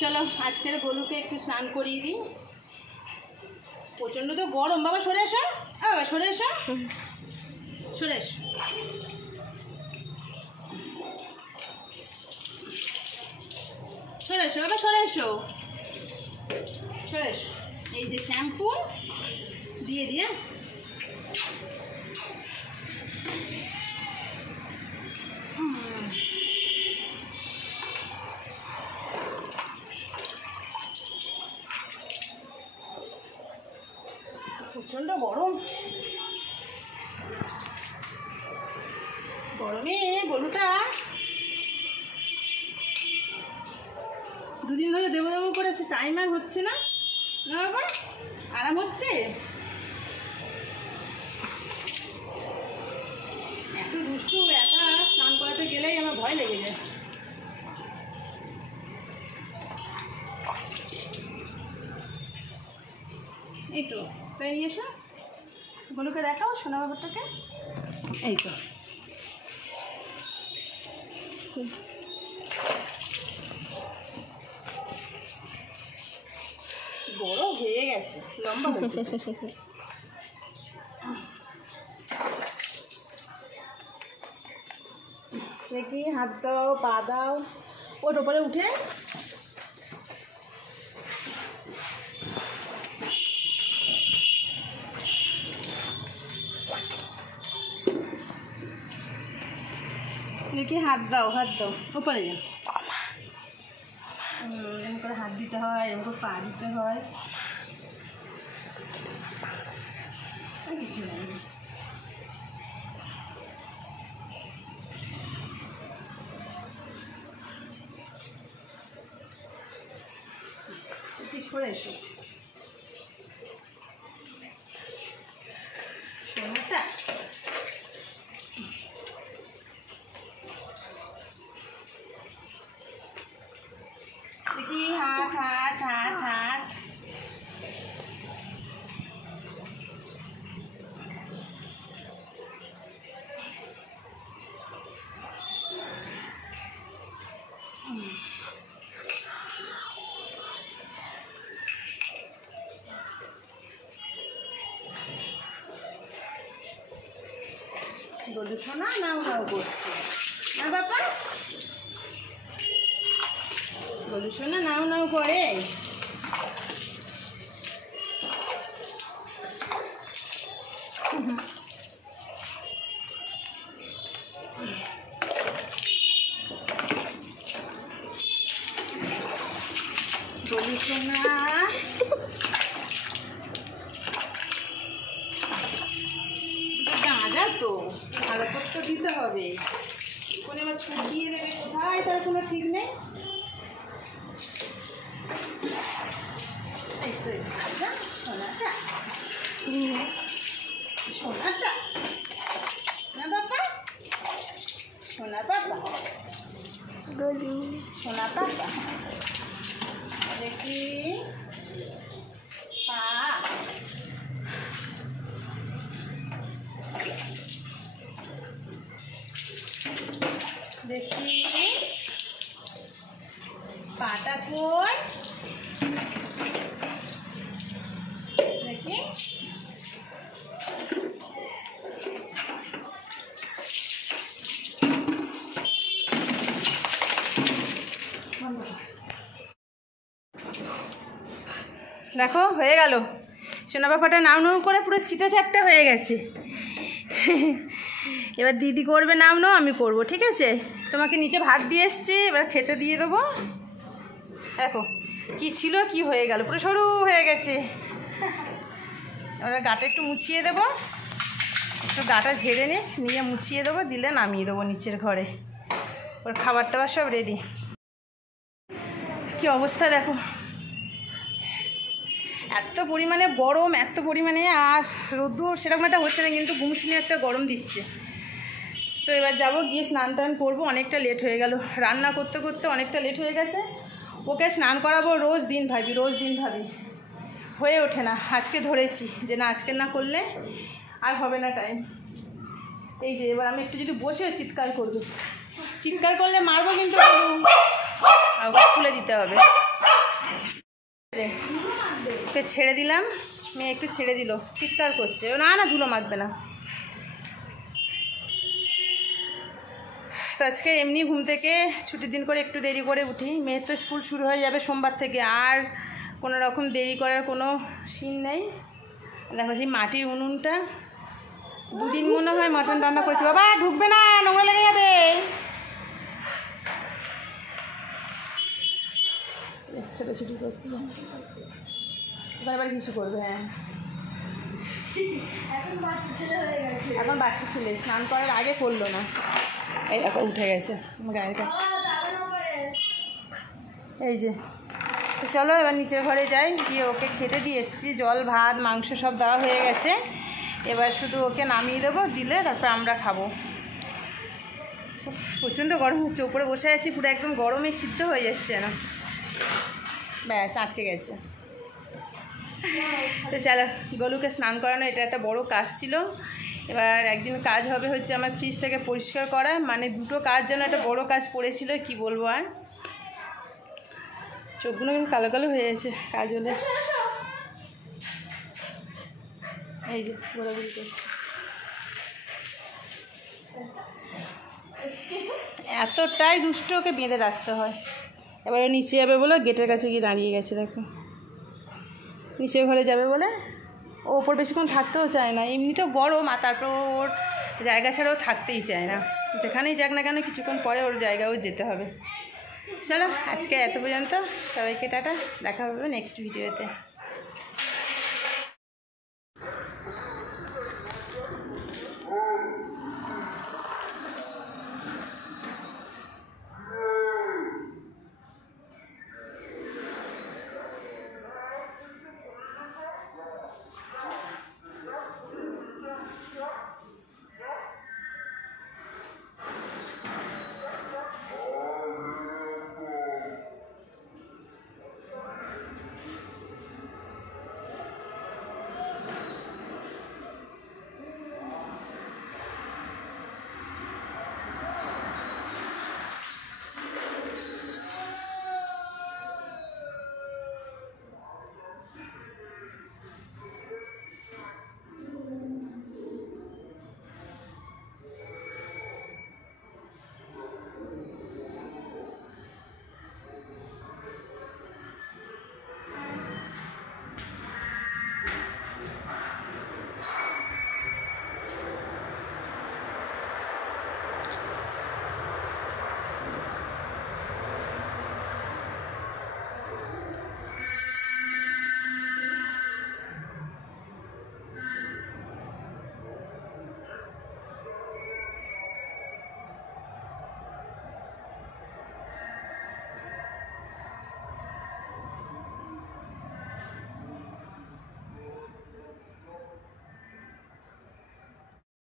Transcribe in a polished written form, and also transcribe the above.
চলো আজকের গরুকে একটু স্নান করিয়ে দিই। প্রচণ্ড তো গরম। বাবা সরে এসো, বাবা সরে এসো, সরে এসো। সরে এসো বাবা, সরে এসো, সরে এসো। এই যে শ্যাম্পু দিয়ে দিয়ে প্রচণ্ড গরম। গরমে গরুটা দুদিন ধরে দেবো দেবো করেছে, টাইম আর হচ্ছে না। না বাবা আরাম হচ্ছে? এত দুষ্টু, একা স্নান করাতে গেলেই আমার ভয় লেগে যায়। এই তো তাই নিয়ে এসো, গরুকে দেখাও সোনা বাবাটাকে। এই তো বড় হয়ে গেছে, লম্বা হয়েছে। দেখি হাত দাও, পা দাও, ওর ওপরে উঠে। দেখি হাত দাও, হাত দাও, ওপরে যাও। এরকম করে হাত দিতে হয়, এরকম করে পা দিতে হয়, কিছু নেই। সরে এসো সোনাটা। দেখি হাত হাত হাত হাত। গলু সোনা নাও নাও করছে না বাবা, গলু সোনা নাও নাও করে। গলু সোনা গাঁজা তো ভালো করতে দিতে হবে, কোনো এবার ছুট দিয়ে দেবে কোথায় তার কোনো ঠিক নেই। সোনাটা সোনাটা না বাবা, সোনা বাবা, সোনা বাবা। দেখি পা, দেখি পাটা কই, দেখি দেখো হয়ে গেল। সোনা বাবাটা নাও নাও করে পুরো চিটা চাপটা হয়ে গেছে। এবার দিদি করবে নাও নাও, আমি করব, ঠিক আছে? তোমাকে নিচে ভাত দিয়ে এসছি, এবার খেতে দিয়ে দেবো। দেখো কি ছিল কি হয়ে গেল, পুরো সরু হয়ে গেছে। এবার গাটা একটু মুছিয়ে দেবো, একটু গাটা ঝেড়ে নিয়ে মুছিয়ে দেবো, দিলে নামিয়ে দেবো নিচের ঘরে। ওর খাবার টাবার সব রেডি। কি অবস্থা দেখো, এত পরিমাণে গরম, এত পরিমাণে, আর রোদ্দুর সেরকম একটা হচ্ছে না, কিন্তু গুমসুনি একটা গরম দিচ্ছে। তো এবার যাবো, গিয়ে স্নান টান করবো, অনেকটা লেট হয়ে গেল, রান্না করতে করতে অনেকটা লেট হয়ে গেছে। ওকে স্নান করাবো, রোজ দিন ভাবি, হয়ে ওঠে না। আজকে ধরেছি যে না, আজকে না করলে আর হবে না টাইম। এই যে এবার আমি একটু যদি বসে চিৎকার করবো, চিৎকার করলে মারবো কিন্তু, খুলে দিতে হবে। ওকে ছেড়ে দিলাম, মেয়ে একটু ছেড়ে দিল, চিৎকার করছে, ও না না ধুলো মাখবে না। তো আজকে এমনি ঘুম থেকে ছুটির দিন করে একটু দেরি করে উঠি, মেয়ের তো স্কুল শুরু হয়ে যাবে সোমবার থেকে, আর কোনো রকম দেরি করার কোনো সিন নেই। দেখো সেই মাটির উনুনটা, দুদিন মনে হয় মটন রান্না করেছি। বাবা ঢুকবে না, নোংরা লেগে যাবে। ছোটাছুটি করছে, ওখানে এবার কিছু করবে। হ্যাঁ এখন বাচ্চা ছেলে, স্নান করার আগে করলো না। এই দেখো উঠে গেছে আমার গায়ের কাছে। এই যে তো চলো এবার নিচের ঘরে যাই, গিয়ে ওকে খেতে দিয়ে এসেছি, জল ভাত মাংস সব দেওয়া হয়ে গেছে। এবার শুধু ওকে নামিয়ে দেবো, দিলে তারপর আমরা খাবো। প্রচণ্ড গরম হচ্ছে, উপরে বসে আছি, পুরো একদম গরমে সিদ্ধ হয়ে যাচ্ছে না, ব্যাস আটকে গেছে। তো চলো গলুকে স্নান করানো, এটা একটা বড় কাজ ছিল। এবার একদিন কাজ হবে হচ্ছে আমার ফ্রিজটাকে পরিষ্কার করা, মানে দুটো কাজ যেন একটা বড় কাজ পড়েছিল, কি বলবো আর। চোখগুলো কিন্তু কালো কালো হয়ে গেছে কাজ হলে। এই যে ঘোরাঘুরি করছে, এতটাই দুষ্ট, ওকে বেঁধে রাখতে হয়। এবারে নিচে যাবে বলে গেটের কাছে গিয়ে দাঁড়িয়ে গেছে, দেখো নিচের ঘরে যাবে বলে। ও ওপর বেশিক্ষণ থাকতেও চায় না, এমনিতেও গরম, আর তারপর ওর জায়গা ছাড়াও থাকতেই চায় না, যেখানেই যাক না কেন কিছুক্ষণ পরে ওর জায়গাও যেতে হবে। চলো আজকে এত পর্যন্ত, সবাইকে টাটা, দেখা হবে নেক্সট ভিডিওতে।